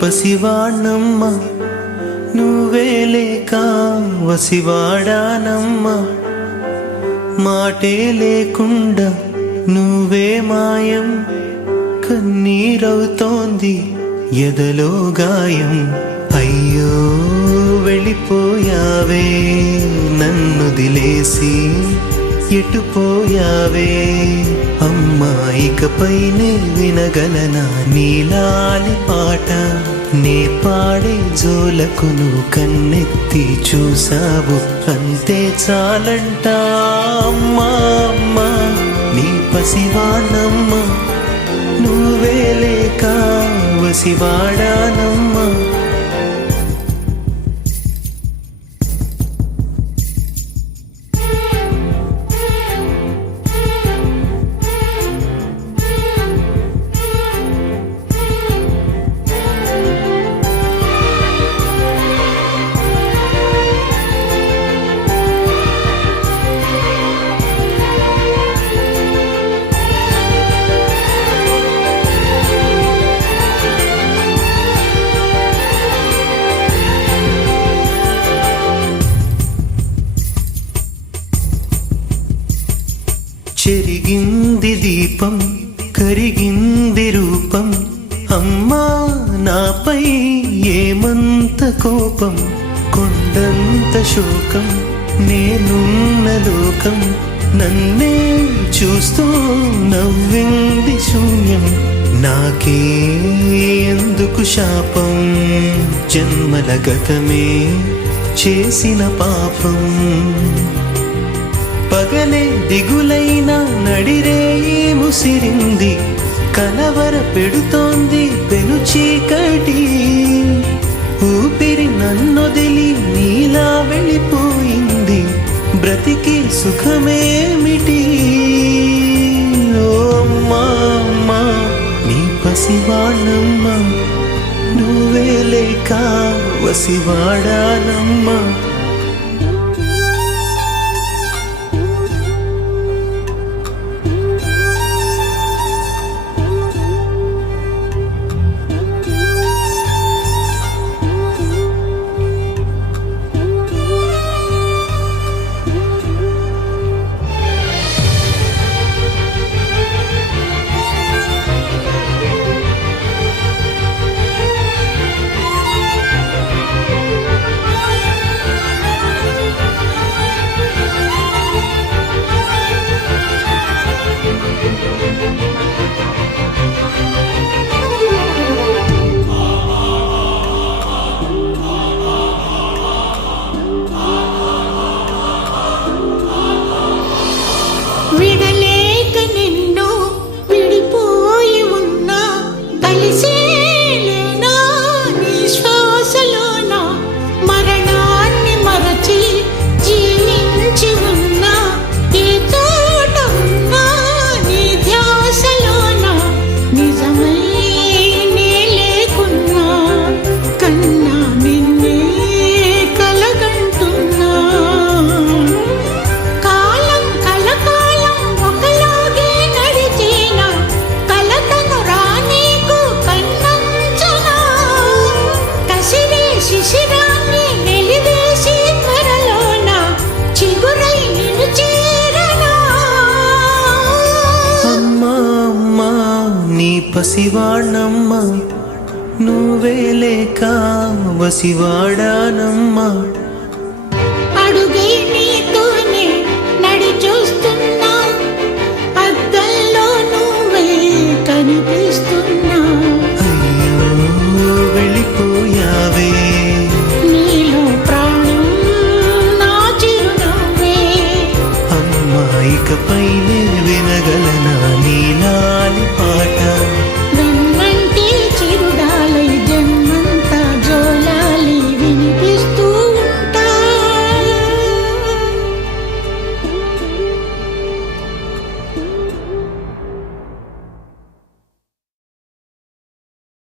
పసివాణ్ణమ్మ నువ్వే లేక వసివాడానమ్మ మాటే లేకుండా నువ్వే మాయం కన్నీరవుతోంది ఎదలో గాయం అయ్యో వెళ్ళిపోయావే నన్ను దిలేసి ఎటుపోయావే అమ్మా ఇకపైనే వినగలనా నీలాలి పాట నే పాడే జోలకు నువ్వు కన్నెత్తి చూసావు అంతే చాలంట అమ్మా అమ్మా నీ పసివాణమ్మ నువ్వే లేక వసివాడానమ్మా చెరిగింది దీపం కరిగింది రూపం అమ్మా నాపై ఏమంత కోపం కొండంత శోకం నేనున్న లోకం నన్నే చూస్తూ నవ్వింది శూన్యం నాకే ఎందుకు శాపం జన్మల గతమే చేసిన పాపం పగలే దిగులైన నడిరేయి ముసిరింది కలవర పెడుతోంది పెను చీకటి ఊపిరి నన్నొదిలి నీలా వెళ్ళిపోయింది బ్రతికి సుఖమేమిటి ఓ అమ్మా అమ్మా నీ పసివాణమ్మ నువ్వే లేక వసివాడానమ్మా విడలేక నిన్ను విడిపోయి ఉన్నా కలిసేలేనా నీ శ్వాసలోన మరణాన్ని మరచి జీవించి ఉన్నా ఏ తోట ఉన్నా నీ ధ్యాసలోన నిజమై నే లేకున్నా కన్నా నిన్నే కలగంటున్నా శిశిరాన్ని వెలివేసి త్వరలోన చిగురై నిన్ను చేరనా అమ్మా అమ్మా నీ పసివాణమ్మ నువ్వే లేక వసివాడానమ్మా అడుగై నీతోనే నడి చూస్తున్నా అద్దంలో నువ్వే కనిపిస్తున్నా అయ్యో వెళ్ళిపోయావే నీలో ప్రాణం నా చిరునవ్వే అమ్మా ఇకపైనే